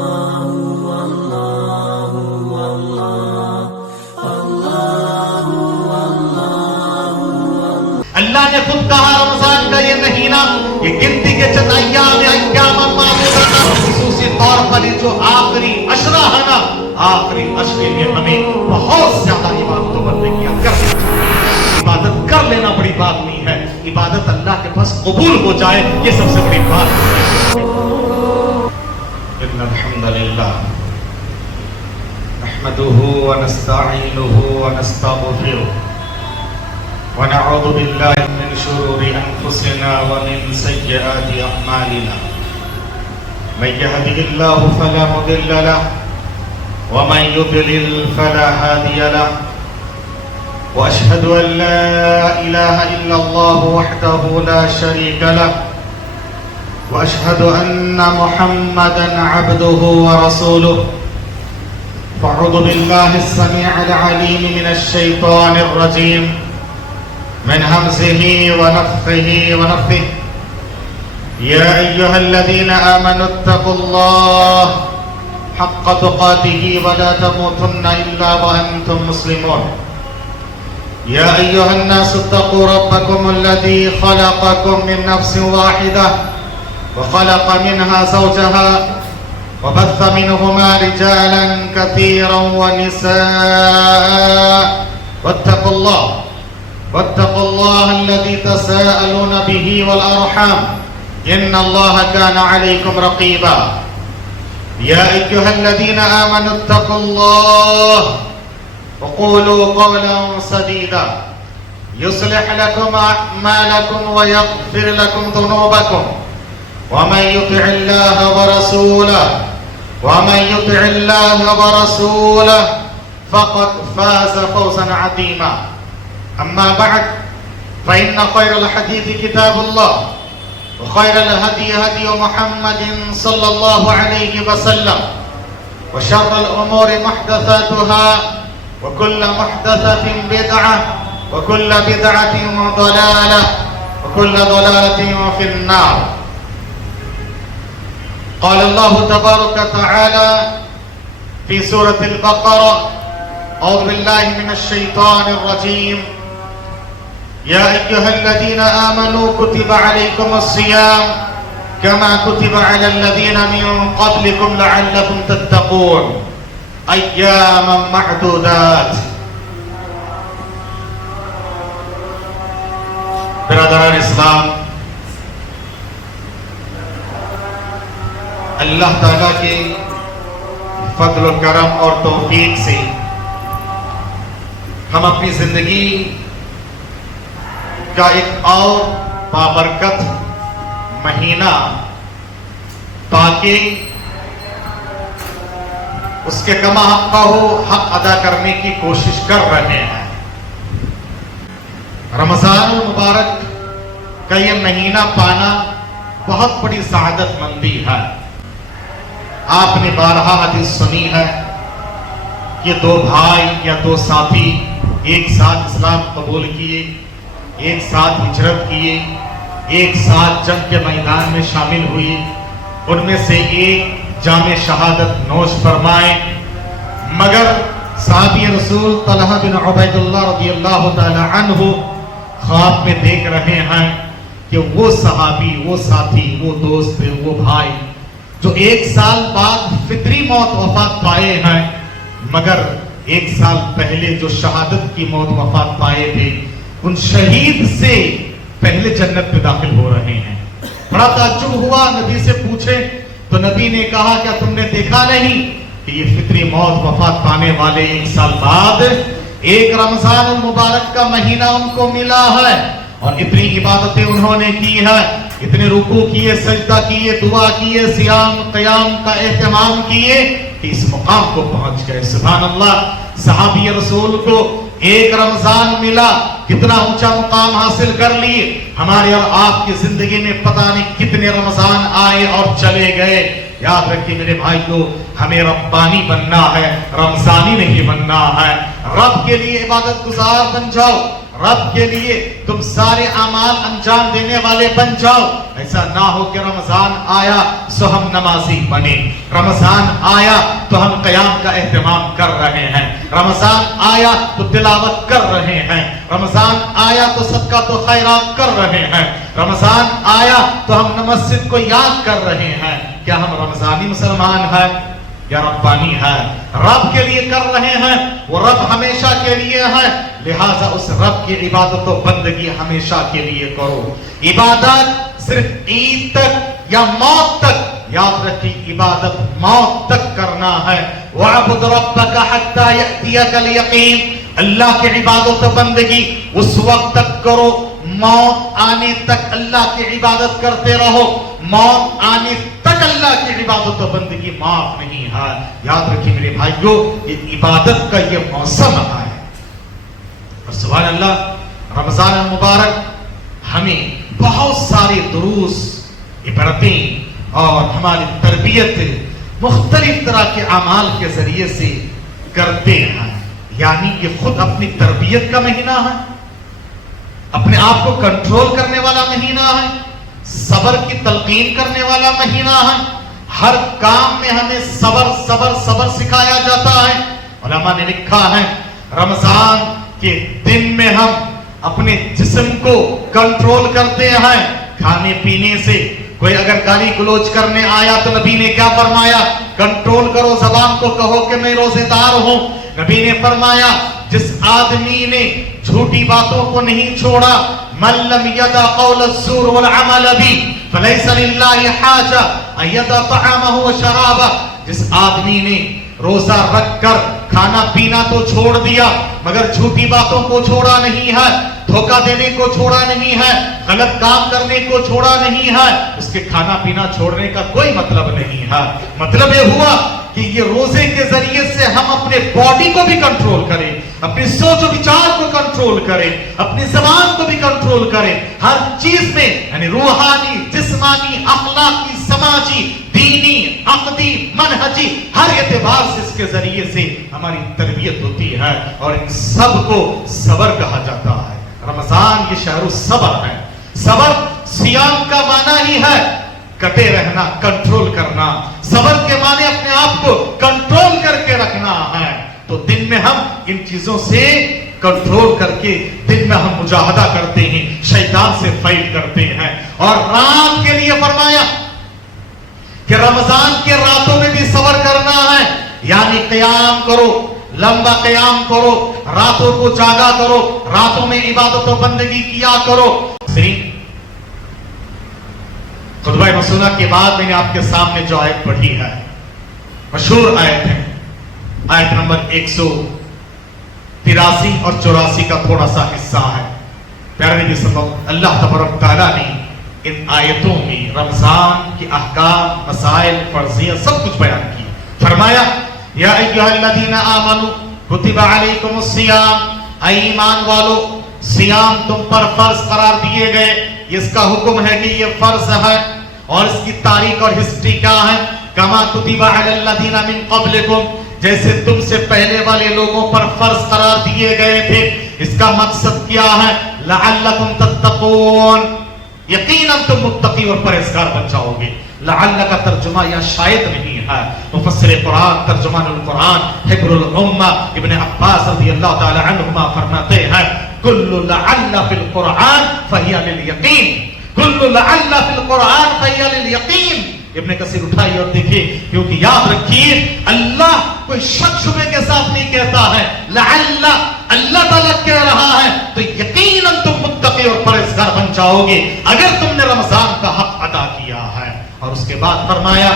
اللہ نے خود کہا رمضان کا یہ مہینہ یہ گنتی کے چند ایام معدودہ خصوصی طور پر جو آخری عشرہ ہے نا، آخری عشرے میں ہمیں بہت زیادہ عبادتوں پر کیا کر عبادت کر لینا بڑی بات نہیں ہے، عبادت اللہ کے پاس قبول ہو جائے یہ سب سے بڑی بات ہے۔ ان الحمد للہ نحمده ونستعینه ونستغفره ونعوذ بالله من شرور أنفسنا ومن سيئات أعمالنا من يهده الله فلا مضل له ومن يضلل فلا هادي له وأشهد أن لا إله إلا الله وحده لا شريك له وأشهد أن محمدا عبده ورسوله فأعوذ بالله السميع العليم من الشيطان الرجيم من همزه ونفخه ونفثه يا أيها الذين آمنوا اتقوا الله حق تقاته ولا تموتن إلا وأنتم مسلمون يا أيها الناس اتقوا ربكم الذي خلقكم من نفس واحدة وخلق منها زوجها وبث منهما رجالا كثيرا ونساء واتقوا الله الذي تساءلون به والأرحام إن الله كان عليكم رقيبا يا أيها الذين آمنوا اتقوا الله وقولوا قولا سديدا يصلح لكم أعمالكم ويغفر لكم ذنوبكم ومن يطع الله ورسوله فقد فاز فوزا عظيما أما بعد فإن خير الحديث كتاب الله وخير الهدي هدي محمد صلى الله عليه وسلم وشر الأمور محدثاتها وكل محدثة بدعة وكل بدعة ضلالة وكل ضلالة في النار قال الله تبارك وتعالى في سورة البقرة أعوذ بالله من الشيطان الرجيم يا أيها الذين آمنوا كتب عليكم الصيام كما كتب على الذين من قبلكم لعلكم تتقون أياما معدودات۔ برادران اسلام، اللہ تعالیٰ کے فضل و کرم اور توفیق سے ہم اپنی زندگی کا ایک اور بابرکت مہینہ تاکہ اس کے کما حق ادا کرنے کی کوشش کر رہے ہیں۔ رمضان المبارک کا یہ مہینہ پانا بہت بڑی سعادت مندی ہے۔ آپ نے بارہا حدیث سنی ہے کہ دو بھائی یا دو ساتھی ایک ساتھ اسلام قبول کیے، ایک ساتھ ہجرت کیے، ایک ساتھ جنگ کے میدان میں شامل ہوئے، ان میں سے ایک جام شہادت نوش فرمائے، مگر صحابی رسول طلحہ بن عبید اللہ رضی اللہ تعالی عنہ خواب میں دیکھ رہے ہیں کہ وہ صحابی، وہ ساتھی، وہ دوست، وہ بھائی جو ایک سال بعد فطری موت وفات پائے ہیں، مگر ایک سال پہلے جو شہادت کی موت وفات پائے تھے، ان شہید سے پہلے جنت میں داخل ہو رہے ہیں۔ بڑا تعجب ہوا، نبی سے پوچھے تو نبی نے کہا کیا تم نے دیکھا نہیں کہ یہ فطری موت وفات پانے والے ایک سال بعد ایک رمضان المبارک کا مہینہ ان کو ملا ہے، اور اتنی عبادتیں انہوں نے کی ہے، اتنے رکوع کیے، سجدہ کیے، دعا کیے، صیام قیام کا اہتمام کیے کہ اس مقام کو پہنچ گئے۔ سبحان اللہ، صحابی رسول کو ایک رمضان ملا، کتنا اونچا مقام حاصل کر لیے۔ ہمارے اور آپ کی زندگی میں پتہ نہیں کتنے رمضان آئے اور چلے گئے۔ یاد رکھیے میرے بھائیو، ہمیں ربانی بننا ہے، رمضانی نہیں بننا ہے۔ رب کے لیے عبادت گزار بن جاؤ، رب کے لیے تم سارے اعمال انجام دینے والے بن جاؤ. ایسا نہ ہو کہ رمضان آیا سو ہم نمازی بنے, رمضان آیا تو ہم قیام کا اہتمام کر رہے ہیں, رمضان آیا تو تلاوت کر رہے ہیں, رمضان آیا تو صدقہ تو خیرات کر رہے ہیں, رمضان آیا تو ہم مسجد کو یاد کر رہے ہیں. کیا ہم رمضانی مسلمان ہیں یا ربانی ہے؟ رب کے لیے کر رہے ہیں, وہ رب ہمیشہ کے لیے ہے, لہذا اس رب کی عبادت و بندگی ہمیشہ کے لیے کرو. عبادت صرف عید تک یا موت تک, یاد رکھیں عبادت موت تک کرنا ہے. وَاعْبُدْ رَبَّكَ حَتَّى يَأْتِيَكَ الْيَقِينُ, اللہ کی عبادت و بندگی اس وقت تک کرو, موت آنے تک اللہ کی عبادت کرتے رہو, موت آنے تک اللہ کی عبادت و بندگی معاف نہیں ہے. یاد رکھیں میرے بھائیو, یہ عبادت کا یہ موسم ہے. اور سبحان اللہ, رمضان المبارک ہمیں بہت سارے دروس, عبرتیں اور ہماری تربیت مختلف طرح کے اعمال کے ذریعے سے کرتے ہیں. یعنی یہ خود اپنی تربیت کا مہینہ ہے, اپنے آپ کو کنٹرول کرنے والا مہینہ ہے, صبر کی تلقین کرنے والا مہینہ ہے. ہر کام میں ہمیں صبر صبر صبر سکھایا جاتا ہے. علماء نے لکھا ہے رمضان کے دن میں ہم اپنے جسم کو کنٹرول کرتے ہیں کھانے پینے سے. کوئی اگر گالی گلوچ کرنے آیا تو نبی نے کیا فرمایا؟ کنٹرول کرو زبان کو, کہو کہ میں روزے دار ہوں. نبی نے فرمایا جس آدمی نے جھوٹی باتوں کو نہیں چھوڑا, من لم یدع قول الزور والعمل به فلیس للہ حاجہ ان یدع طعامہ وشرابہ, جس آدمی نے روزہ رکھ کر کھانا پینا تو چھوڑ دیا مگر جھوٹی باتوں کو چھوڑا نہیں ہے, دھوکہ دینے کو چھوڑا نہیں ہے, غلط کام کرنے کو چھوڑا نہیں ہے, اس کے کھانا پینا چھوڑنے کا کوئی مطلب نہیں ہے. مطلب یہ ہوا کہ یہ روزے کے ذریعے سے ہم اپنے باڈی کو بھی کنٹرول کریں, اپنی سوچ و وچار کو کنٹرول کریں, اپنی زبان کو بھی کنٹرول کریں. ہر چیز میں یعنی روحانی, جسمانی, اخلاقی, سماجی, دینی, عقدی, منہجی, ہر اعتبار سے اس کے ذریعے سے ہماری تربیت ہوتی ہے. اور ان سب کو صبر کہا جاتا ہے. رمضان یہ شہر الصبر ہے. صبر صیام کا معنی ہی ہے کٹے رہنا, کنٹرول کرنا. صبر کے معنی اپنے آپ کو کنٹرول کر کے رکھنا ہے. تو دن میں ہم ان چیزوں سے کنٹرول کر کے دن میں ہم مجاہدہ کرتے ہیں, شیطان سے فائٹ کرتے ہیں. اور رات کے لیے فرمایا کہ رمضان کے راتوں میں بھی صبر کرنا ہے, یعنی قیام کرو, لمبا قیام کرو, راتوں کو جاگا کرو, راتوں میں عبادت و بندگی کیا کرو. خطبہ مسونہ کے بعد میں نے آپ کے سامنے جو آیت پڑھی ہے, مشہور آیت ہے, آیت نمبر 183 اور 84 کا تھوڑا سا حصہ ہے. پیارے نبی صلی اللہ تبارک تعالیٰ نے ان آیتوں میں رمضان کے احکام, مسائل, فرضیت سب کچھ بیان کی. فرمایا یا ایھا الذین آمنوا کتب علیکم الصیام, اے ایمان والو صیام تم پر فرض قرار دیے گئے. اس کا حکم ہے کہ یہ فرض ہے, اور اس کی تاریخ اور ہسٹری کیا ہے؟ کما کتب علی الذین من قبلکم, جیسے تم سے پہلے والے لوگوں پر فرض قرار دیے گئے تھے. اس کا مقصد کیا ہے؟ لعلکم تتقون, یقیناً تم متقی اور پرہیزگار بن جاؤ گے. لعل کا ترجمہ یا شاید نہیں ہے. مفسر قرآن, ترجمان القرآن, حبر الامہ ابن عباس رضی اللہ تعالی عنہما فرماتے ہیں کل لعل فی القرآن فہی للیقین, کل لعل فی القرآن فہی للیقین. ابن کثیر اٹھائیے اور دیکھیے, کیونکہ یاد رکھیے اللہ کوئی شک شبے کے ساتھ نہیں کہتا ہے. لعل اللہ تعالیٰ کہہ رہا ہے تو یقیناً تم متقی اور پرہیزگار بن جاؤ گے اگر تم نے رمضان کا حق ادا کیا ہے. اور اس کے بعد فرمایا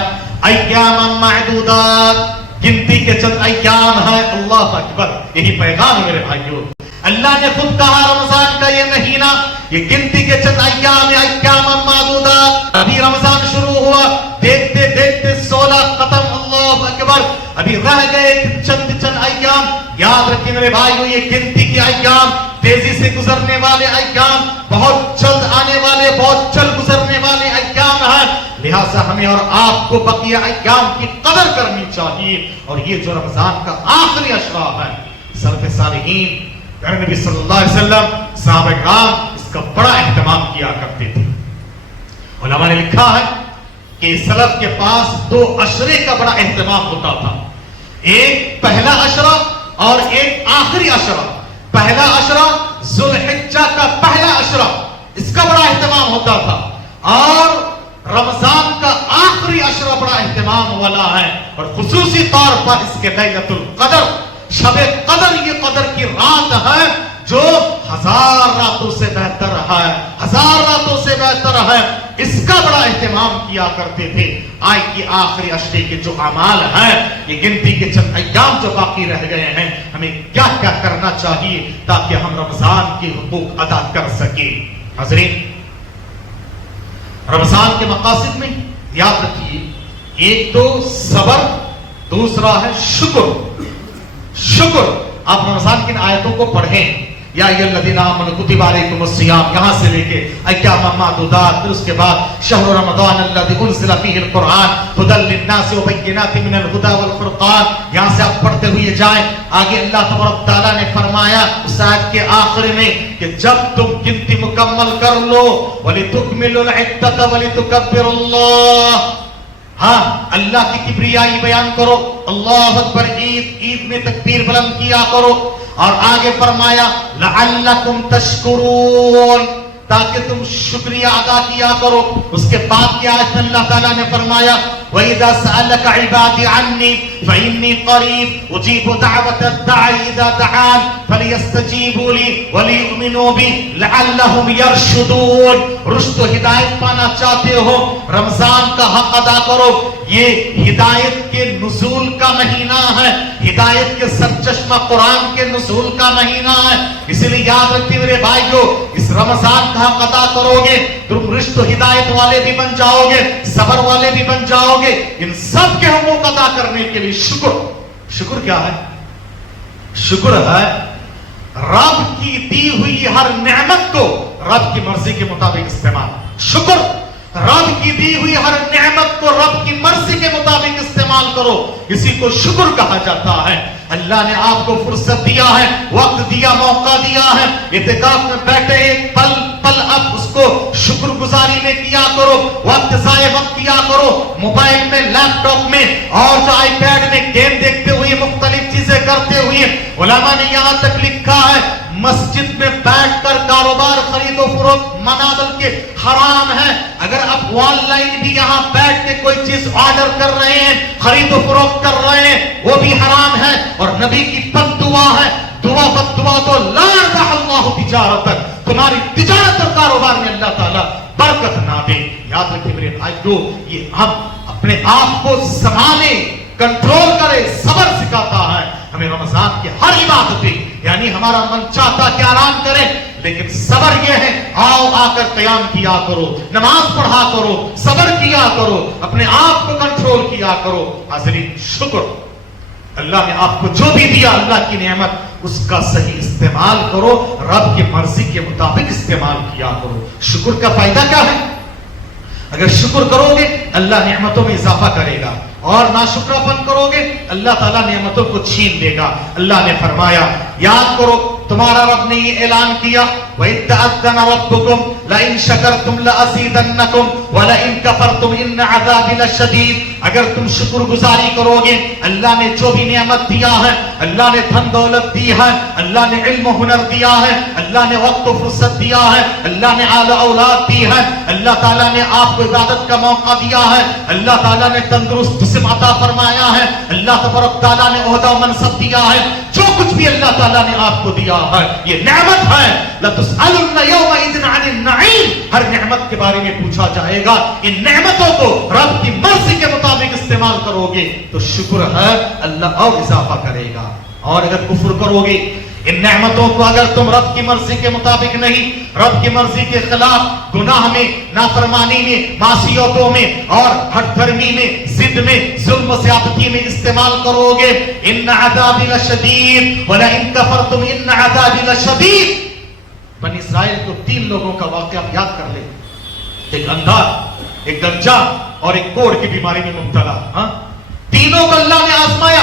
ایام معدودات, گنتی کے چند ایام ہیں. اللہ اکبر, یہی پیغام ہے میرے بھائیوں. اللہ نے خود کہا رمضان کا یہ مہینہ یہ گنتی کے چند ایام, ایام معدودات. ابھی رمضان شروع ہوا, دیکھتے دیکھتے 16 ختم. اللہ اکبر, ابھی رہ گئے چند ایام. یاد رکھیں میرے بھائیوں, یہ گنتی کے ایام تیزی سے گزرنے والے ایام, بہت جلد آنے والے, بہت جلد گزرنے والے ایام ہیں. لہٰذا ہمیں اور آپ کو بقیہ ایام کی قدر کرنی چاہیے. اور یہ جو رمضان کا آخری اشرا ہے, سلف صالحین پیارے نبی صلی اللہ علیہ وسلم صحابہ کرام اس کا بڑا اہتمام کیا کرتے تھے. علماء نے لکھا ہے کہ سلف کے پاس 2 عشرے کا بڑا اہتمام ہوتا تھا. ایک پہلا عشرہ اور ایک آخری عشرہ. پہلا عشرہ ذو الحجہ کا پہلا عشرہ، اس کا بڑا اہتمام ہوتا تھا، اور رمضان کا آخری عشرہ بڑا اہتمام والا ہے. اور خصوصی طور پر اس کے لیلۃ القدر، شب قدر، یہ قدر کی رات ہے جو 1000 راتوں سے بہتر ہے، 1000 راتوں سے بہتر ہے. اس کا بڑا اہتمام کیا کرتے تھے. آج کی آخری عشرے کے جو اعمال ہیں، یہ گنتی کے چند ایام جو باقی رہ گئے ہیں، ہمیں کیا کیا کرنا چاہیے تاکہ ہم رمضان کے حقوق ادا کر سکیں. حاضرین، رمضان کے مقاصد میں یاد رکھیے، ایک تو صبر، دوسرا ہے شکر. شکر. آپ رمضان کی آیتوں کو پڑھیں، یا ایھا الذین آمنوا کتب علیکم الصیام، یہاں سے لے کے ایام معدودات، پھر اس کے بعد شہر رمضان الذی انزل فیہ القرآن ھدی للناس وبینات من الھدی والفرقان، یہاں سے آپ پڑھتے ہوئے جائیں. آگے اللہ تبارک تعالیٰ نے فرمایا اس آیت کے آخر میں کہ جب تم گنتی مکمل کر لو، وَلِتُكْمِلُوا الْعِدَّةَ وَلِتُكَبِّرُوا اللَّهَ، ہاں اللہ کی کبریائی بیان کرو، اللہ اکبر، عید میں تکبیر بلند کیا کرو. اور آگے فرمایا لعلکم تشکرون، تاکہ تم شکریہ ادا کیا کرو. اس کے بعد کی آیت میں اللہ تعالیٰ نے فرمایا وَإِذَا سَأَلَكَ عِبَادِي عَنِّي فَإِنِّي قَرِيبٌ أُجِيبُ دَعْوَةَ الدَّاعِ إِذَا دَعَانِ فَلْيَسْتَجِيبُوا لِي وَلْيُؤْمِنُوا بِي لَعَلَّهُمْ يَرْشُدُونَ. رشد و ہدایت پانا چاہتے ہو، رمضان کا حق ادا کرو. یہ ہدایت کے نزول کا مہینہ ہے، ہدایت کے سرچشمہ قرآن کے نزول کا مہینہ ہے. اسی لیے یاد رکھیے میرے بھائیو، اس رمضان کا حق ادا کرو گے تم رشد و ہدایت والے بھی بن جاؤ گے، صبر والے بھی بن جاؤ گے. ان سب کے حقوق ادا کرنے کے لیے شکر. شکر کیا ہے؟ شکر ہے رب کی دی ہوئی ہر نعمت کو رب کی مرضی کے مطابق استعمال. شکر، رب کی دی ہوئی ہر نعمت کو رب کی مرضی کے مطابق استعمال کرو، اسی کو شکر کہا جاتا ہے. اللہ نے آپ کو فرصت دیا ہے، وقت دیا، موقع دیا ہے، اعتکاف میں بیٹھے ایک پل پل اب اس کو شکر گزاری میں کیا کرو. وقت ضائع مت کیا کرو موبائل میں، لیپ ٹاپ میں اور جو آئی پیڈ میں گیم دیکھتے ہوئے، مختلف چیزیں کرتے ہوئے. علماء نے یہاں تک لکھا ہے مسجد میں بیٹھ کر کاروبار خرید و فروخت منع بلکہ حرام ہے. اگر آپ آن لائن بھی یہاں بیٹھ کے کوئی چیز آرڈر کر رہے ہیں، خرید و فروخت کر رہے ہیں، وہ بھی حرام ہے. اور نبی کی بد دعا ہے، دعا بد دعا تو لا یربح اللہ تجارتک، تمہاری تجارت اور کاروبار میں اللہ تعالیٰ برکت نہ دے. یاد رکھیں میرے بھائیو، یہ ہم اپنے آپ کو سنبھالیں، کنٹرول کرے، صبر سکھاتا ہے ہمیں رمضان کی ہر عبادت پہ. یعنی ہمارا من چاہتا کہ آرام کرے، لیکن صبر یہ ہے آؤ آ کر قیام کیا کرو، نماز پڑھا کرو، صبر کیا کرو، اپنے آپ کو کنٹرول کیا کرو. حاضرین، شکر. اللہ نے آپ کو جو بھی دیا، اللہ کی نعمت، اس کا صحیح استعمال کرو، رب کی مرضی کے مطابق استعمال کیا کرو. شکر کا فائدہ کیا ہے؟ اگر شکر کرو گے اللہ نعمتوں میں اضافہ کرے گا، اور ناشکرا پن کرو گے اللہ تعالیٰ نعمتوں کو چھین دے گا. اللہ نے فرمایا، یاد کرو تمہارا رب نے یہ اعلان کیا وَإِذْ تَأَذَّنَ رَبُّكُمْ لَئِن شَكَرْتُمْ لَأَزِيدَنَّكُمْ وَلَئِن كَفَرْتُمْ إِنَّ عَذَابِي لَشَدِيدٌ. اگر تم شکر گزاری کرو گے، اللہ نے جو بھی نعمت دیا ہے، اللہ نے دھن دولت دی ہے، اللہ نے علم و ہنر دیا ہے، اللہ نے وقت و فرصت دیا ہے، اللہ نے آل اولاد دی ہے، اللہ تعالیٰ نے آپ کو عبادت کا موقع دیا ہے، اللہ تعالیٰ نے تندرست جسم عطا فرمایا ہے، اللہ تبارک تعالیٰ نے عہدہ و منصب دیا ہے. جو کچھ بھی اللہ تعالیٰ نے آپ کو دیا ہے یہ نعمت ہے. لَتُسْأَلُنَّ يَوْمَئِذٍ عَنِ النَّعِيمِ، ہر نعمت کے بارے میں پوچھا جائے گا. ان نعمتوں کو رب کی مرضی کے مطابق استعمال کرو گے تو شکر ہے اللہ اور اضافہ کرے گا. اور اگر کفر کرو گے، ان نعمتوں کو اگر تم رب کی مرضی کے مطابق نہیں، رب کی مرضی کے خلاف گناہ میں، نافرمانی میں، معصیتوں میں اور ہٹ دھرمی میں، ضد میں، ظلم و زیادتی میں استعمال کرو گے، ان عذابی لشدید ولئن کفرتم ان عذابی لشدید. بنی اسرائیل کو 3 لوگوں کا واقعہ یاد کر لیں. ایک اندھا، ایک گنجا اور ایک کوڑ کی بیماری میں مبتلا. تینوں کو اللہ نے آزمایا،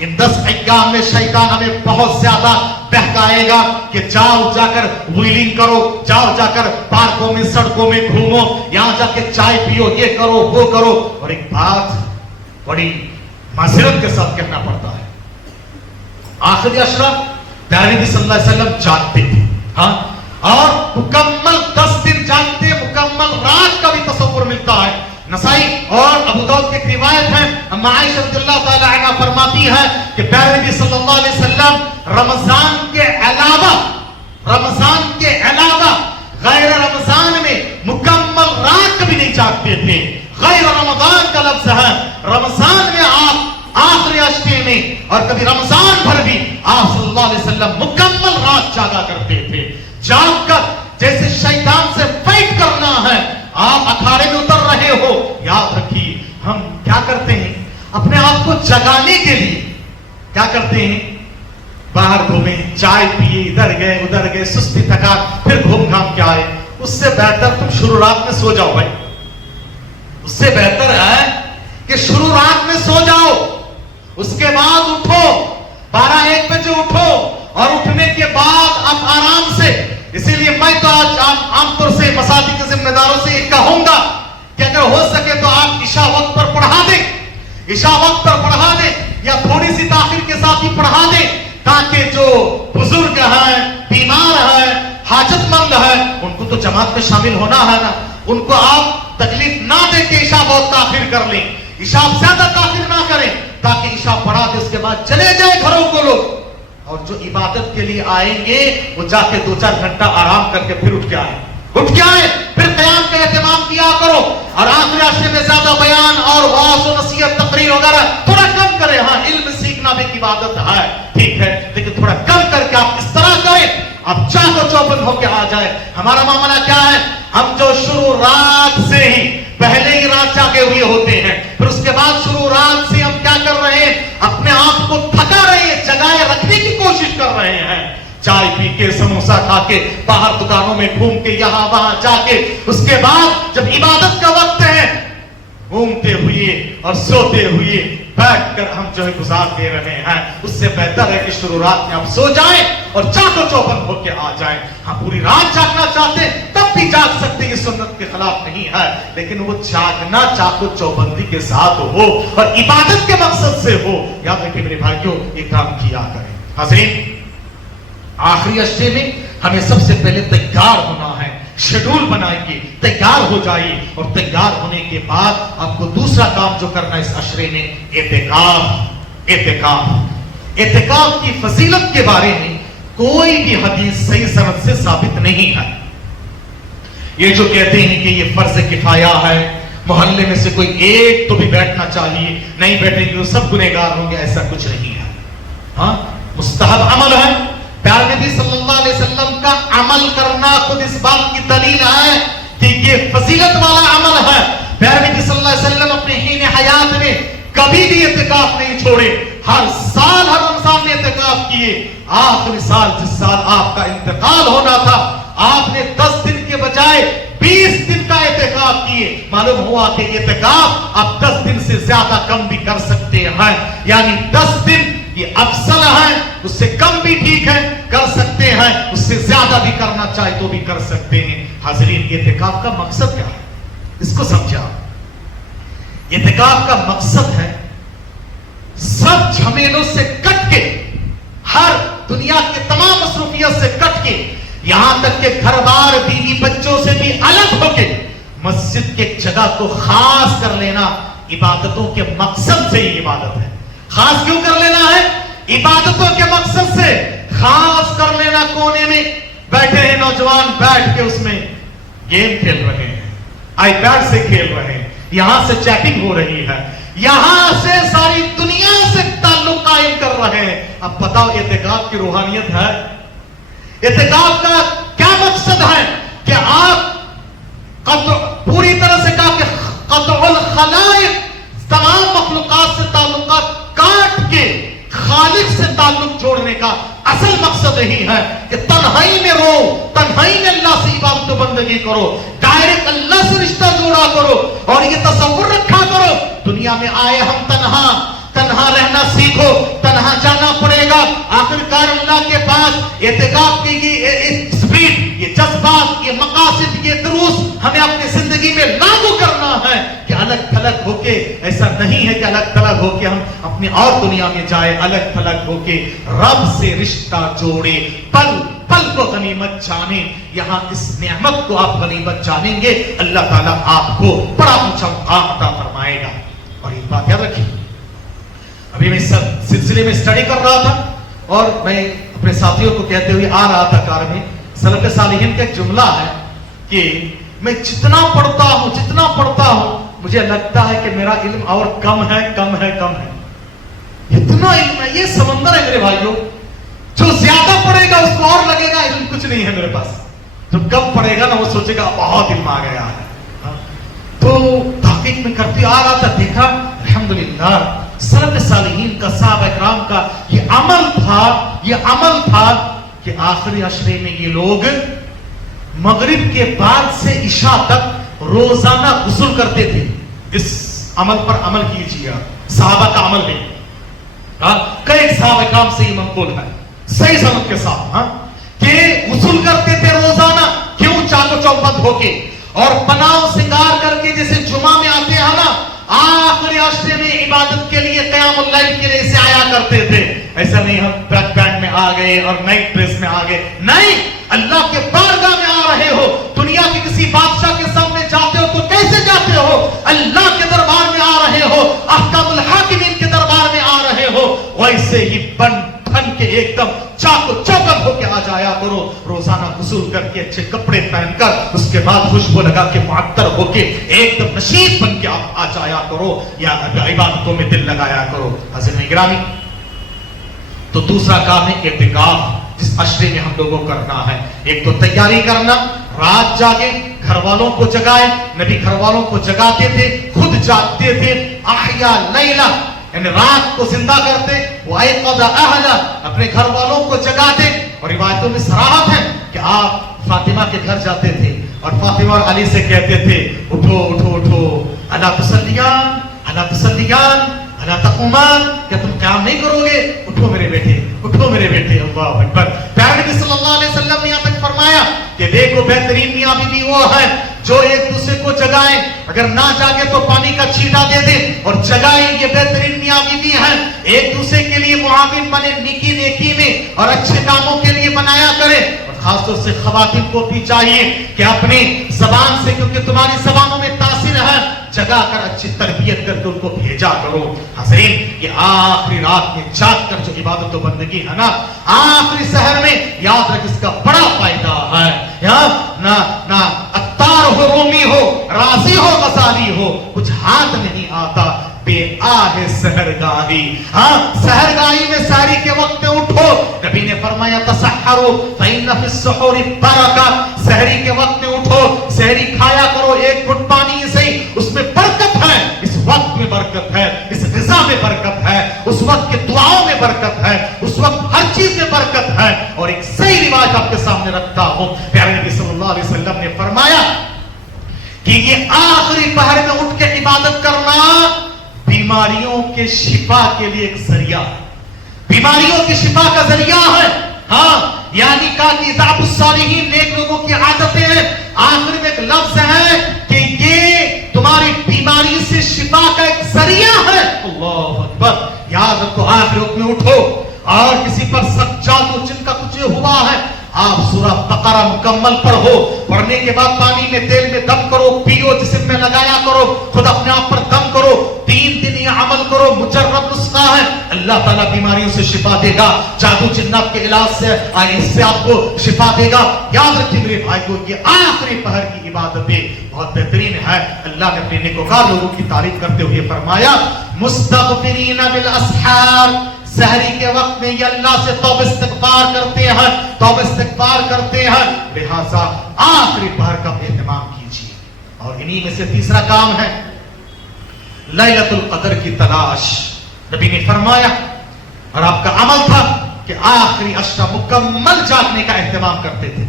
ان 10 ایام میں شیطان ہمیں بہت زیادہ بہکائے گا کہ جاؤ جا کر ویلنگ کرو، جاؤ جا کر پارکوں میں سڑکوں میں گھومو، یہاں جا کے چائے پیو، یہ کرو وہ کرو. اور ایک بات بڑی معذرت کے ساتھ کہنا پڑتا ہے، آخری اشرا پیارے نبی صلی اللہ علیہ وسلم جاگتے تھے، ہاں، اور مکمل 10 دن جاگتے، مکمل رات کا بھی تصور ملتا ہے. نسائی اور ابو داؤد کی ایک روایت ہے، اما عائشہ رضی اللہ تعالی عنہا فرماتی ہے کہ پیارے نبی صلی اللہ علیہ وسلم رمضان کے علاوہ غیر رمضان میں مکمل رات کبھی نہیں جاگتے تھے. غیر رمضان کا لفظ ہے، رمضان میں آپ آخری عشرے میں اور کبھی رمضان بھر بھی آپ صلی اللہ علیہ وسلم مکمل رات جاگا کرتے تھے. جاگ کر جیسے شیطان سے فائٹ کرنا ہے، آپ اکھاڑے میں اتر رہے ہو، یاد رکھیے ہم کیا کرتے ہیں اپنے آپ کو جگانے کے لیے، کیا کرتے ہیں، باہر گھومیں، چائے پیے، ادھر گئے سستی تھکان، پھر گھوم گھام کے آئے. اس سے بہتر تم شروع رات میں سو جاؤ بھائی، اس سے بہتر ہے کہ شروع رات میں سو جاؤ، اس کے بعد اٹھو 12-1 بجے اٹھو، اور اٹھنے کے بعد اب آرام سے. اسی لیے میں تو آج عام طور سے مساجد کے ذمہ داروں سے یہ کہوں گا کہ اگر ہو سکے تو آپ عشاء وقت پر پڑھا دیں یا تھوڑی سی تاخیر کے ساتھ ہی پڑھا دیں، تاکہ جو بزرگ ہیں، بیمار ہیں، حاجت مند ہیں، ان کو تو جماعت میں شامل ہونا ہے نا، ان کو آپ تکلیف نہ دیں کہ عشاء بہت تاخیر کر لیں. عشاء زیادہ تاخیر نہ کریں تاکہ عشاء پڑھا دیں، اس کے بعد چلے جائیں گھروں کو لوگ. اور جو عبادت کے لیے آئیں گے وہ جا کے 2-4 گھنٹہ آرام کر کے پھر اٹھ کے آئیں، پھر قیام کا اہتمام کیا کرو. اور آخری عشرے میں زیادہ بیان اور واعظ و نصیحت تقریر وغیرہ تھوڑا کم کریں. ہاں، علم سیکھنا بھی ایک عبادت ہے، ٹھیک ہے، لیکن تھوڑا کم کر کے آپ اس طرح کریں آپ چاقو چوبند ہو کے آ جائیں. ہمارا معاملہ کیا ہے، ہم جو شروع رات سے ہی پہلے ہی رات جاگے ہوئے ہوتے ہیں، پھر اس کے بعد شروع رات سے ہم کیا کر رہے ہیں، اپنے آپ کو تھکا رہے ہیں، جگائے رکھنے کی کوشش کر رہے ہیں. چائے پی کے، سموسا کھا کے، باہر دکانوں میں گھوم کے، یہاں وہاں جا کے، اس کے بعد جب عبادت کا وقت ہے گھومتے ہوئے اور سوتے ہوئے بیٹھ کر ہم جو ہے گزار دے رہے ہیں. اس سے بہتر ہے کہ شروع رات میں آپ سو جائیں اور چاقو چوبند ہو کے آ جائیں. ہاں، پوری رات جاگنا چاہتے ہیں تب بھی جاگ سکتے ہیں، یہ سنت کے خلاف نہیں ہے، لیکن وہ جاگنا چاقو چوبندی کے ساتھ ہو اور عبادت کے مقصد سے ہو. یاد رکھیے میرے بھائیوں، یہ کام کیا کریں. حاضرین، آخری عشرے میں ہمیں سب سے پہلے تیار ہونا ہے. شیڈول بنائیے، تیار ہو جائیے، اور تیار ہونے کے بعد آپ کو دوسرا کام جو کرنا ہے اس عشرے میں، اعتکاف کی فضیلت کے بارے میں کوئی بھی حدیث صحیح سند سے ثابت نہیں ہے. یہ جو کہتے ہیں کہ یہ فرض کفایہ ہے، محلے میں سے کوئی ایک تو بھی بیٹھنا چاہیے، نہیں بیٹھیں گے وہ سب گنہگار ہوں گے، ایسا کچھ نہیں ہے. ہاں، مستحب عمل ہے. پیارے نبی صلی اللہ علیہ وسلم کا عمل کرنا خود اس بات کی دلیل ہے کہ یہ فضیلت والا عمل ہے. پیارے نبی صلی اللہ علیہ وسلم اپنے حین حیات میں کبھی بھی اعتکاف نہیں چھوڑے، ہر سال ہر رمضان میں اعتکاف کیے. آخری سال جس سال آپ کا انتقال ہونا تھا، آپ نے 10 دن کے بجائے 20 دن کا اعتکاف کیے. معلوم ہوا کہ اعتکاف آپ 10 دن سے زیادہ کم بھی کر سکتے ہیں، یعنی 10 دن یہ افضل ہے، اس سے کم بھی ٹھیک ہے، کر سکتے ہیں، اس سے زیادہ بھی کرنا چاہے تو بھی کر سکتے ہیں. حاضرین، اعتکاف کا مقصد کیا ہے، اس کو سمجھا. اعتکاف کا مقصد ہے سب جھمیلوں سے کٹ کے، ہر دنیا کے تمام مصروفیت سے کٹ کے، یہاں تک کہ گھر بار بیوی بچوں سے بھی الگ ہو کے مسجد کے جگہ کو خاص کر لینا عبادتوں کے مقصد سے ہی عبادت ہے. خاص کیوں کر لینا ہے؟ عبادتوں کے مقصد سے خاص کر لینا. کونے میں بیٹھے ہیں نوجوان، بیٹھ کے اس میں گیم کھیل رہے ہیں، آئی پیڈ سے کھیل رہے ہیں، یہاں سے چیٹنگ ہو رہی ہے، یہاں سے ساری دنیا سے تعلق قائم کر رہے ہیں. اب بتاؤ اعتکاف کی روحانیت ہے؟ اعتکاف کا کیا مقصد ہے کہ آپ پوری طرح سے کہا کہ قطع الخلائق، تمام مخلوقات سے تعلقات کاٹ کے خالق سے تعلق جوڑنے کا اصل مقصد یہی ہے کہ تنہائی میں رو، تنہائی میں اللہ سے عبادت و بندگی کرو، ڈائریکٹ اللہ سے رشتہ جوڑا کرو، اور یہ تصور رکھا کرو دنیا میں آئے ہم تنہا تنہا رہنا سیکھو، تنہا جانا پڑے گا، آخرکار اللہ کے پاس اعتکاف کی یہ اسپرٹ، یہ جذبات، یہ مقاصد، یہ دروس ہمیں اپنی زندگی میں لاگو کرنا ہے کہ الگ تھلگ ہو کے، ایسا نہیں ہے کہ الگ تھلگ ہو کے ہم اپنی اور دنیا میں جائے، الگ تھلگ ہو کے رب سے رشتہ جوڑے، پل پل کو غنیمت جانے. یہاں اس نعمت کو آپ غنیمت جانیں گے، اللہ تعالیٰ آپ کو بڑا اونچا مقام عطا فرمائے گا. اور ایک بات یاد رکھیے، ابھی میں اس سلسلے میں اسٹڈی کر رہا تھا اور میں اپنے ساتھیوں کو کہتے ہوئے آ رہا تھا کار میں، سلف صالحین کا ایک جملہ ہے کہ میں جتنا پڑھتا ہوں مجھے لگتا ہے کہ میرا علم اور کم ہے. اتنا علم ہے، یہ سمندر ہے میرے بھائیوں. جو زیادہ پڑھے گا اس کو اور لگے گا علم کچھ نہیں ہے میرے پاس، جو کم پڑھے گا نا وہ سوچے گا بہت علم آ گیا ہے. تو تحقیق میں کرتے آ رہا تھا، دیکھا الحمدللہ سلف صالحین کا، صحابہ اکرام کا یہ عمل تھا کہ آخری عشرے میں یہ لوگ مغرب کے بعد سے عشاء تک روزانہ غسل کرتے تھے. اس عمل پر عمل کیجیے، صحابہ کا عمل ہے. کئی صحابہ اکرام سے یہ منقول ہے صحیح سمجھ کے ساتھ کہ غسل کرتے تھے روزانہ. کیوں؟ چاق و چوبند ہو کے اور پناہ سنگار کر کے، جیسے جمعہ میں آتے ہیں نا آخری عشرے میں عبادت کے لیے، قیام اللیل کے لیے سے آیا کرتے تھے. ایسا نہیں ہم بلیک بینڈ میں آ گئے اور نائٹ ڈریس میں آ گئے، نہیں، اللہ کے بارگاہ میں آ رہے ہو. دنیا کے کسی بادشاہ کے سامنے جاتے ہو تو کیسے جاتے ہو؟ اللہ کے دربار میں آ رہے ہو، احکام الحاکمین کے دربار میں آ رہے ہو. ویسے ہی بن ٹھن کے ایک دم چاق و چوبند ہو کے آ جایا کرو، روزانہ غسل کر کے اچھے کپڑے پہن کر، اس کے بعد خوشبو لگا کے معطر ہو کے ایک دم نشیط بن کے آپ آ جایا کرو، یا عبادتوں میں دل لگایا کرو. حضرت گرامی، تو دوسرا کام ہے اعتکاف، جس عشرے میں ہم لوگوں کو کرنا ہے. ایک تو تیاری کرنا، رات جاگے، گھر والوں کو جگائے. نبی گھر والوں کو جگاتے تھے، خود جاگتے تھے. احیا لیلہ، یعنی رات کو زندہ کرتے. وَأَيْقَظَ أَهْلَهُ، اپنے گھر والوں کو جگاتے. اور روایتوں میں صراحت ہے کہ آپ فاطمہ کے گھر جاتے تھے اور فاطمہ اور علی سے کہتے تھے اٹھو اٹھو اٹھو، الا تصلیان الا تصلیان الا تقومان، کیا تم قیام نہیں کرو گے؟ اٹھو میرے بیٹے، اٹھو میرے بیٹے. اللہ اکبر. پیارے نبی صلی اللہ علیہ وسلم نے یہاں تک فرمایا کہ دیکھو بہترین میاں بیوی وہ ہے جو ایک دوسرے کو جگائیں، اگر نہ جاگے تو پانی کا چھینٹا دے دے اور جگائیں. یہ بہترین میاں بیوی ہے، ایک دوسرے کے لیے معاون بنے، نیکی میں اور اچھے کاموں کے لیے بنایا کرے. اور خاص طور سے خواتین کو بھی چاہیے کہ اپنی زبان سے، کیونکہ تمہاری زبانوں میں تاثیر ہے، جگا کر اچھی تربیت کر کے ان کو بھیجا کرو. حسین، یہ آخری رات میں جاگ کر جو عبادت و بندگی ہے نا، آخری سحر میں، یاد رکھ اس کا بڑا فائدہ ہے. نہ اتار ہو، رومی ہو، رازی ہو، غزالی ہو، کچھ ہاتھ نہیں آتا بے آہ سحرگاہی. سحرگاہی میں سحری کے وقت میں اٹھو. نبی نے فرمایا تسحروا فإن في السحور برکہ، سحری کے وقت میں اٹھو، سحری کھایا کرو. ایک گھٹ پانی سے ہی اس میں برکت ہے، اس وقت میں برکت ہے، اس غذا میں برکت ہے، اس وقت کے دعاؤں میں برکت ہے، اس وقت ہر چیز میں برکت ہے. اور ایک صحیح روایت آپ کے سامنے رکھتا ہوں. پیارے نبی صلی اللہ علیہ وسلم نے فرمایا کہ یہ آخری پہر میں اٹھ کے عبادت کرنا بیماریوں کے شفا کے لیے ایک ذریعہ ہے، بیماریوں کی شفا کا ذریعہ ہے. یعنی کہا کہ ذات الصالحین، نیک لوگوں کی عادتیں ہیں. آخر میں ایک لفظ ہے کہ یہ تمہاری بیماری سے شفا کا ایک ذریعہ ہے. اللہ اکبر. یاد رکھو، آخر وقت میں اٹھو اور کسی پر سخت جادو جن کا کچھ ہوا ہے، آپ سورہ بقرہ مکمل پڑھو. پڑھنے کے بعد پانی میں تیل میں دم کرو، پیو، جسم میں لگایا کرو، خود اپنے آپ پر دم کرو. 3 دن یہ عمل کرو، مجرب نسخہ ہے. اللہ تعالیٰ بیماریوں سے شفا دے گا، جادو جنات کے علاج سے اس سے آپ کو شفا دے گا. یاد رکھیے میرے بھائی کو، یہ آخری پہر کی عبادتیں بہت بہترین ہے. اللہ نے اپنے نیکوکار لوگوں کی تعریف کرتے ہوئے فرمایا مستغفرین بالاسحار، سحری کے وقت میں یہ اللہ سے توبہ استغفار کرتے ہیں، لہذا آخری پہر کا اہتمام کیجیے. اور انہی میں سے تیسرا کام ہے لیلۃ القدر کی تلاش. نبی نے فرمایا، اور آپ کا عمل تھا کہ آخری عشرہ مکمل جاگنے کا اہتمام کرتے تھے،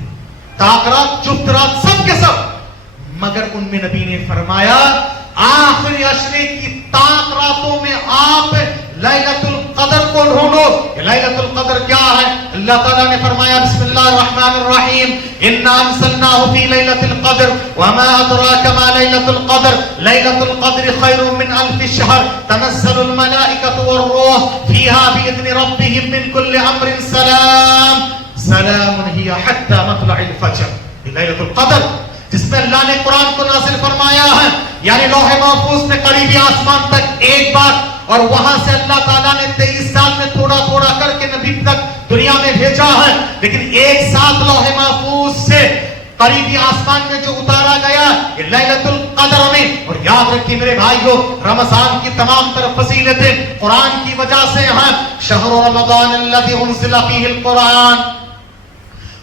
تاکرات، جفت رات، سب کے سب. مگر ان میں نبی نے فرمایا آخری عشرے کی تاک راتوں میں آپ ليلة القدر کو ڈھونڈو. ليلة القدر کیا ہے؟ اللہ تعالیٰ نے فرمایا بسم اللہ الرحمن الرحیم انا انزلناه في ليلة القدر وما ادراك ما ليلة القدر ليلة القدر خير من الف شهر تنزل الملائكة والروح فيها بإذن ربهم من كل امر سلام هي حتى مطلع الفجر. ليلة القدر جس میں اللہ نے قرآن کو نازل فرمایا ہے، یعنی لوح محفوظ میں قریبی آسمان تک ایک بار، اور وہاں سے اللہ تعالیٰ نے 23 سال میں تھوڑا تھوڑا کر کے نبی تک دنیا میں بھیجا ہے، لیکن ایک ساتھ لوح محفوظ سے قریبی آسمان میں جو اتارا گیا یہ لیلۃ القدر میں. اور یاد رکھیے میرے بھائیو، رمضان کی تمام تر فضیلتیں قرآن کی وجہ سے ہیں. شہر رمضان الذی انزل فیہ القرآن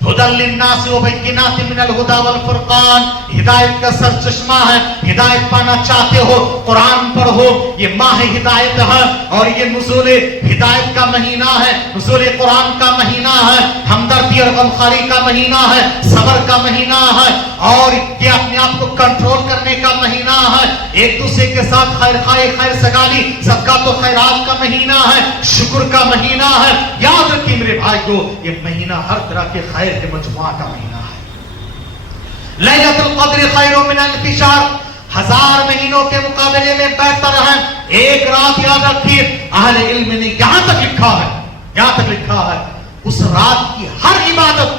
ہدی للناس وبینات من الہدی والفرقان. ہدایت کا سر چشمہ ہے. ہدایت پانا چاہتے ہو قرآن پڑھو. یہ ماہ ہدایت ہے اور یہ نزول ہدایت کا مہینہ ہے، نزول قرآن کا مہینہ ہے، ہمدردی اور غمخواری کا مہینہ ہے، صبر کا مہینہ ہے، اور یہ اپنے آپ کو کنٹرول کرنے کا مہینہ ہے، ایک دوسرے کے ساتھ خیر خواہی خیر سگالی صدقات و خیرات کا مہینہ ہے، شکر کا مہینہ ہے. یاد رکھیے میرے بھائیو، یہ مہینہ ہر طرح کے خیر کے مجموعہ کا مہینہ ہے. لیلۃ القدر خیر من الف شہر، 1000 مہینوں کے مقابلے میں بہتر ہے ایک رات. یاد رکھیے اہل علم نے یہاں تک لکھا ہے اس رات کی ہر عبادت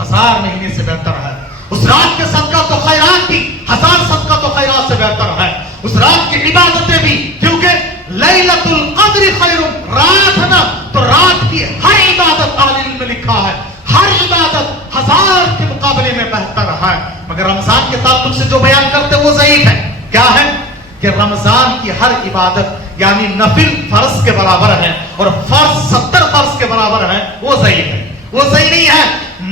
1000 مہینے سے بہتر ہے. اس رات کے صدقہ تو خیرات بھی 1000 صدقہ تو خیرات سے بہتر ہے. اس رات کی عبادتیں بھی، کیونکہ لیلۃ القدر خیر، رات ہے نا، تو رات کی ہر عبادت اہل علم میں لکھا ہے ہر عبادت 1000 کے مقابلے میں بہتر ہے. مگر رمضان کے تعلق سے جو بیان کرتے وہ ضعیف ہے. کیا ہے کہ رمضان کی ہر عبادت یعنی نفل فرض کے برابر ہے اور فرض 70 فرض کے برابر ہے، وہ ضعیف ہے، وہ صحیح نہیں ہے.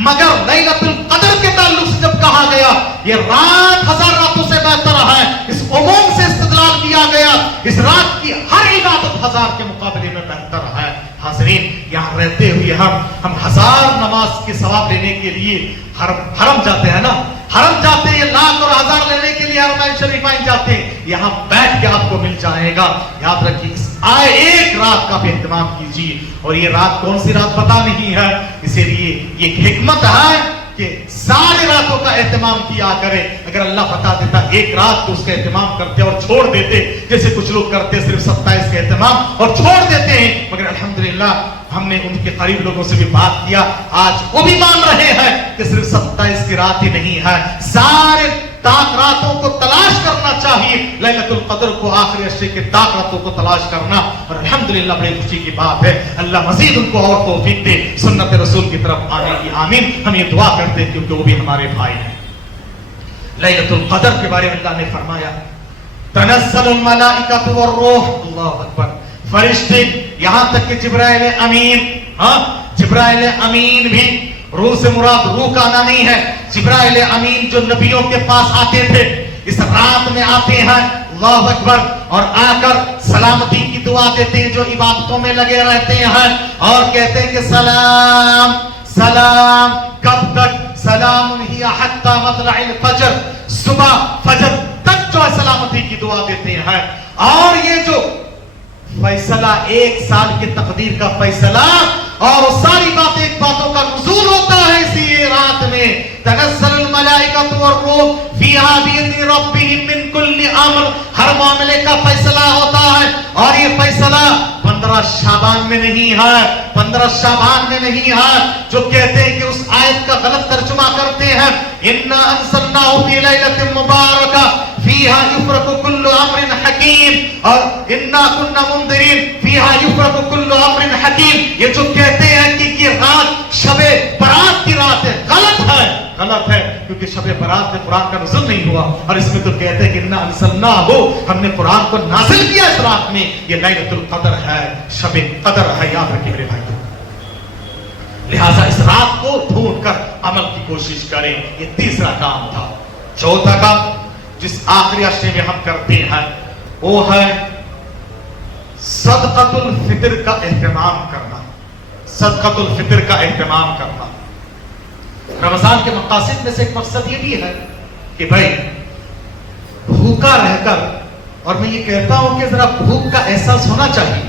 مگر لیلۃ القدر کے تعلق سے جب کہا گیا یہ رات 1000 راتوں سے بہتر ہے، اس عموم سے استدلال کیا گیا اس رات کی ہر عبادت 1000 کے مقابلے میں بہتر ہے. حاضرین، یہاں رہتے ہوئے ہم 1000 نماز کے ثواب لینے کے لیے حرم جاتے ہیں نا، حرم جاتے ہیں، لاکھ اور 1000 لینے کے لیے حرمین شریفین جاتے ہیں. یہاں بیٹھ کے آپ کو مل جائے گا. یاد رکھیے اس آئے ایک رات کا بھی اہتمام کیجیے. اور یہ رات کون سی رات پتہ نہیں ہے، اسی لیے یہ حکمت ہے کہ سارے راتوں کا اہتمام کیا کرے. اگر اللہ بتا دیتا ایک رات تو اس کا اہتمام کرتے اور چھوڑ دیتے، جیسے کچھ لوگ کرتے صرف 27 کا اہتمام اور چھوڑ دیتے ہیں. مگر الحمدللہ ہم نے ان کے قریب لوگوں سے بھی بات کیا، آج وہ بھی مان رہے ہیں کہ صرف 27 کی رات ہی نہیں ہے، سارے تاک راتوں کو تلاش کرنا چاہیے. لیلۃ القدر کو، آخری عشرے کے تاک راتوں کو تلاش کرنا، اور الحمدللہ بڑی خوشی کی بات ہے. اللہ مزید ان کو اور توفیق دے سنت رسول کی طرف آنے کی. آمین. ہم یہ دعا کرتے ہیں کیونکہ وہ بھی ہمارے بھائی ہیں. لیلۃ القدر کے بارے میں اللہ نے فرمایا تنزل الملائکۃ والروح. اللہ اکبر. فرشتے، یہاں تک کہ جبرائیل امین، جبرائیل امین بھی، روح سے مراد روح کا آنا نہیں ہے. جبرائیل امین جو نبیوں کے پاس آتے تھے اس رات میں آتے ہیں. اللہ اکبر. اور آ کر سلامتی کی دعا دیتے ہیں جو عبادتوں میں لگے رہتے ہیں، اور کہتے ہیں کہ سلام سلام. کب تک؟ سلام ہی حتی مطلع الفجر. صبح فجر تک جو ہے سلامتی کی دعا دیتے ہیں. اور یہ جو فیصلہ 1 سال کی تقدیر کا فیصلہ اور ساری باتیں ایک باتوں کا نزول ہوتا ہے اسی رات میں. تنزل الملائکۃ والروح فیہا بإذن ربہم من کل امر. ہر معاملے کا فیصلہ ہوتا ہے، اور یہ فیصلہ 15 شعبان میں نہیں ہے، 15 شعبان میں نہیں ہے. جو کہتے ہیں کہ اس آیت کا غلط ترجمہ کرتے ہیں، انا انزلناہ فی لیلۃ مبارکہ فیہا یفرق کل امر حکیم، اور انا کنا منذرین فیہا یفرق کل امر حکیم. یہ جو کہتے ہیں کہ یہ رات شب برات کی رات ہے، غلط ہے، غلط ہے، کیونکہ شب برات میں قرآن کا نزول نہیں ہوا. اور اس میں تو کہتے ہیں کہ انا انزلناہ، ہم نے قرآن کو نازل کیا اس رات میں. یہ لیلۃ القدر ہے، شب قدر ہے. یاد رکھیے میرے بھائی، لہذا اس رات کو ڈھونڈ کر عمل کی کوشش کریں. یہ تیسرا کام تھا. چوتھا کام جس آخری عشرے میں ہم کرتے ہیں وہ ہے صدقۃ الفطر کا اہتمام کرنا. صدقۃ الفطر کا اہتمام کرنا. رمضان کے مقاصد میں سے ایک مقصد یہ بھی ہے کہ بھائی بھوکا رہ کر، اور میں یہ کہتا ہوں کہ ذرا بھوک کا احساس ہونا چاہیے.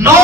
9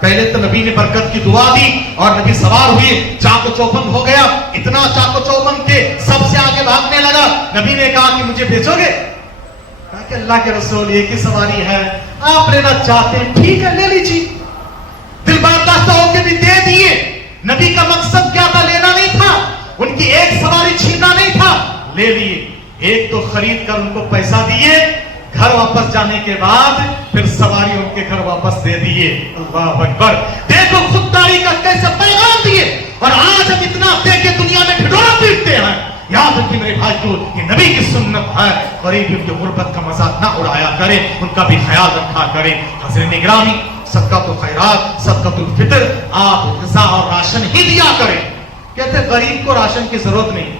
پہلے تو نبی نے برکت کی دعا دی اور نبی سوار ہوئے, چاق و چوبند ہو گیا, اتنا چاق و چوبند کے سب سے آگے بھاگنے لگا. نبی نے کہا کہ مجھے بیچو گے؟ کہا کہ اللہ کے رسول ایک ہی سواری ہے, آپ لینا چاہتے ہیں ٹھیک ہے لے لیجیے. دل برداشتہ ہو کے بھی دے دیے. نبی کا مقصد کیا تھا؟ لینا نہیں تھا, ان کی ایک سواری چھیننا نہیں تھا, لے لیے. ایک تو خرید کر ان کو پیسہ دیے, گھر واپس جانے کے بعد پھر سواری ان کے گھر واپس دے دیے. اللہ اکبر, دیکھو خودداری کا کیسے پیغام دیے. اور آج ہم اتنا دے کے دنیا میں ڈھڈورا پیٹتے ہیں. یاد رکھیے میرے بھائی کو, یہ نبی کی سنت ہے, غریبوں کی غربت کا مذاق نہ اڑایا کرے, ان کا بھی خیال رکھا کرے. حضرت نگرامی, صدقۃ الخیرات, صدقۃ الفطر, آپ غذا اور راشن ہی دیا کریں. کہتے ہیں غریب کو راشن کی ضرورت نہیں.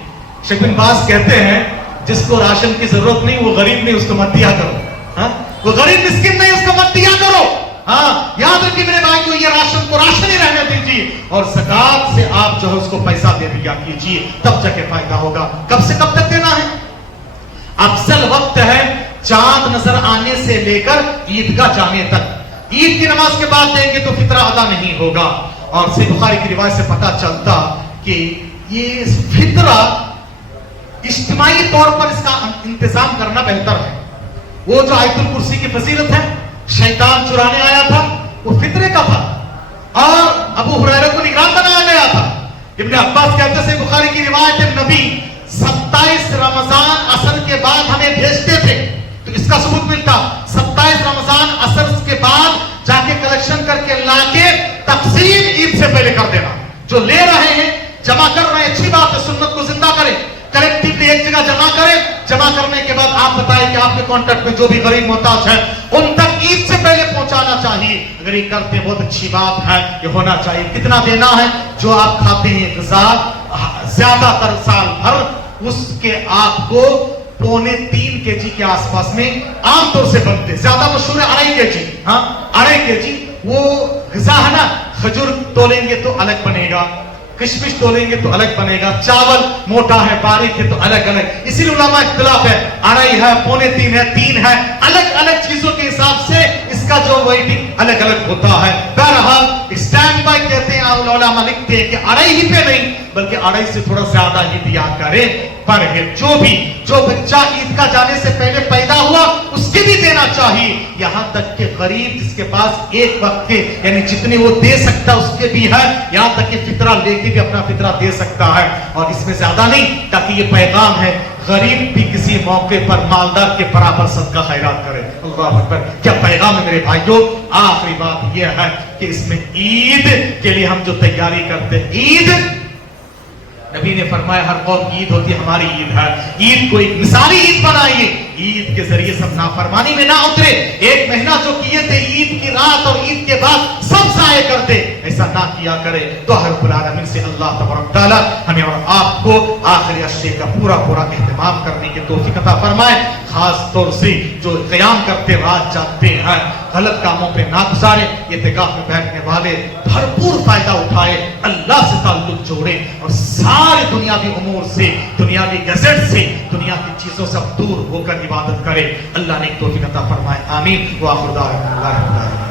شیخ بن باز کہتے ہیں جس کو راشن کی ضرورت نہیں وہ غریب نہیں, اس کو مت دیا کرو. ہاں, وہ غریب مسکین نہیں, اس کو مت دیا کرو. ہاں, یاد رکھیے میرے بھائی کو, یہ راشن کو راشن ہی رہنے دیجیے, اور زکات سے آپ جو ہے اس کو پیسہ دے دیا کیجیے, تب جا کے فائدہ ہوگا. کب سے کب تک دینا ہے؟ افضل وقت ہے چاند نظر آنے سے لے کر عیدگاہ جانے تک. عید کی نماز کے بعد دیں گے تو فطرہ ادا نہیں ہوگا. اور صحیح بخاری کی روایت سے پتہ چلتا کہ یہ فطرہ اجتماعی طور پر اس کا انتظام کرنا بہتر ہے. وہ جو آیت الکرسی کی فضیلت ہے, شیطان چرانے آیا تھا, وہ فطرے کا تھا, اور ابو ہریرہ کو نگران بنایا گیا تھا. ابن عباس کہتے ہیں بخاری کی روایت ہے, نبی 27 رمضان عصر کے بعد ہمیں بھیجتے تھے. تو اس کا ثبوت ملتا 27 رمضان عصر کے بعد جا کے کلیکشن کر کے لا کے تقسیم عید سے پہلے کر دینا. جو لے رہے ہیں, جمع کر رہے ہیں, اچھی بات ہے, سنت کو زندہ کریں, کلیکٹیولی ایک جگہ جمع کریں. جمع کرنے کے بعد آپ بتائیں کہ آپ کے کانٹیکٹ میں جو بھی غریب محتاج ہیں ان تک عید سے پہلے پہنچانا چاہیے. اگر یہ کرتے ہیں بہت اچھی بات ہے, یہ ہونا چاہیے. کتنا دینا ہے؟ جو آپ کھاتے ہیں غذا زیادہ تر سال بھر, اس کے آپ کو 2.25 kg کے آس پاس میں عام طور سے بنتے. زیادہ مشہور ہے 2.5 kg. ہاں, 2.5 kg وہ غذا ہے نا. کھجور تولیں گے تو الگ بنے گا, کشمش تولیں گے تو الگ بنے گا, چاول موٹا ہے باریک ہے تو الگ الگ. اسی لیے علماء اختلاف ہے, 2.5 ہے, 2.25 ہے, 3 ہے, الگ الگ چیزوں کے حساب سے اس کا جو ویٹنگ الگ الگ ہوتا ہے. بہرحال اسٹینڈ بائی کہتے ہیں, علماء لکھتے ہیں کہ 2.5 ہی پہ نہیں بلکہ 2.5 سے تھوڑا زیادہ ہی دیا کریں. پر جو بچہ عید کا جانے سے پہلے پیدا ہوا اس کے بھی دینا چاہیے. یہاں تک کہ غریب جس کے پاس ایک وقت کے یعنی جتنے وہ دے سکتا اس کے بھی ہے, یہاں تک کہ فطرہ لے کے بھی اپنا فطرہ دے سکتا ہے, اور اس میں زیادہ نہیں, تاکہ یہ پیغام ہے غریب بھی کسی موقع پر مالدار کے برابر صدقہ خیرات کرے. اللہ اکبر, کیا پیغام ہے میرے بھائیوں. آخری بات یہ ہے کہ اس میں عید کے لیے ہم جو تیاری کرتے ہیں, عید نبی نے فرمایا ہر قوم کی عید ہوتی ہے, ہماری عید ہے. عید کو ایک مثالی عید بنائیے, عید کے ذریعے سب نافرمانی میں نہ اترے. ایک مہینہ جو کیے تھے عید کی رات اور عید کے بعد سب ضائع کر دے, ایسا نہ کیا کرے. تو رب العالمین سے اللہ تبارک تعالی ہمیں اور آپ کو آخری عشرے کا پورا اہتمام کرنے کی توفیق عطا فرمائے. خاص طور سے جو قیام کرتے رات جاگتے ہیں, غلط کاموں پہ نہ گزارے, اعتکاف میں بیٹھنے والے بھرپور فائدہ اٹھائے, اللہ سے تعلق جوڑے, اور سارے دنیاوی امور سے, دنیاوی گزٹ سے, دنیا کی چیزوں سے دور ہو کر عبادت کرے. اللہ نے توفیق عطا فرمائے. آمین. وآخر دعوانا الحمد للہ رب العالمین.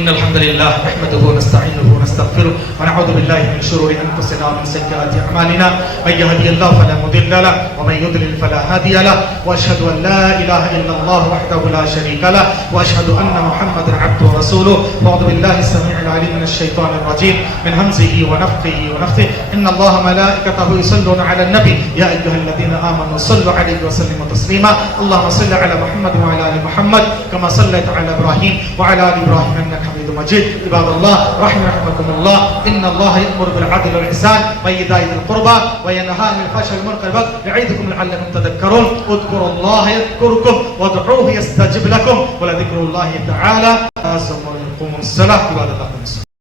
إن الحمد لله نحمده ونستعينه ونستغفره ونعوذ بالله من شرور أنفسنا ومن سيئات أعمالنا. من يهدي الله فلا مضل له ومن يضلل فلا هادي له. وأشهد أن لا إله إلا الله وحده لا شريك له وأشهد أن محمدا عبده ورسوله. وأعوذ بالله السميع العليم من الشيطان الرجيم من همزه ونفخه ونفثه. إن الله ملائكته يصلون على النبي يا أيها الذين آمنوا صلوا عليه وسلموا تسليما. اللهم صل على محمد وعلى آل محمد كما صليت على إبراهيم وعلى آل إبراهيم إنك حميد مجيد. عباد الله رحمكم الله, إن الله يأمر بالعدل والإحسان وإيتاء ذي القربى وينهى عن الفحشاء والمنكر والبغي يعظكم لعلكم تذكرون. اذكروا الله يذكركم وادعوه يستجب لكم ولذكر الله تعالى أعظم. قوموا الصلاة. عباد الله.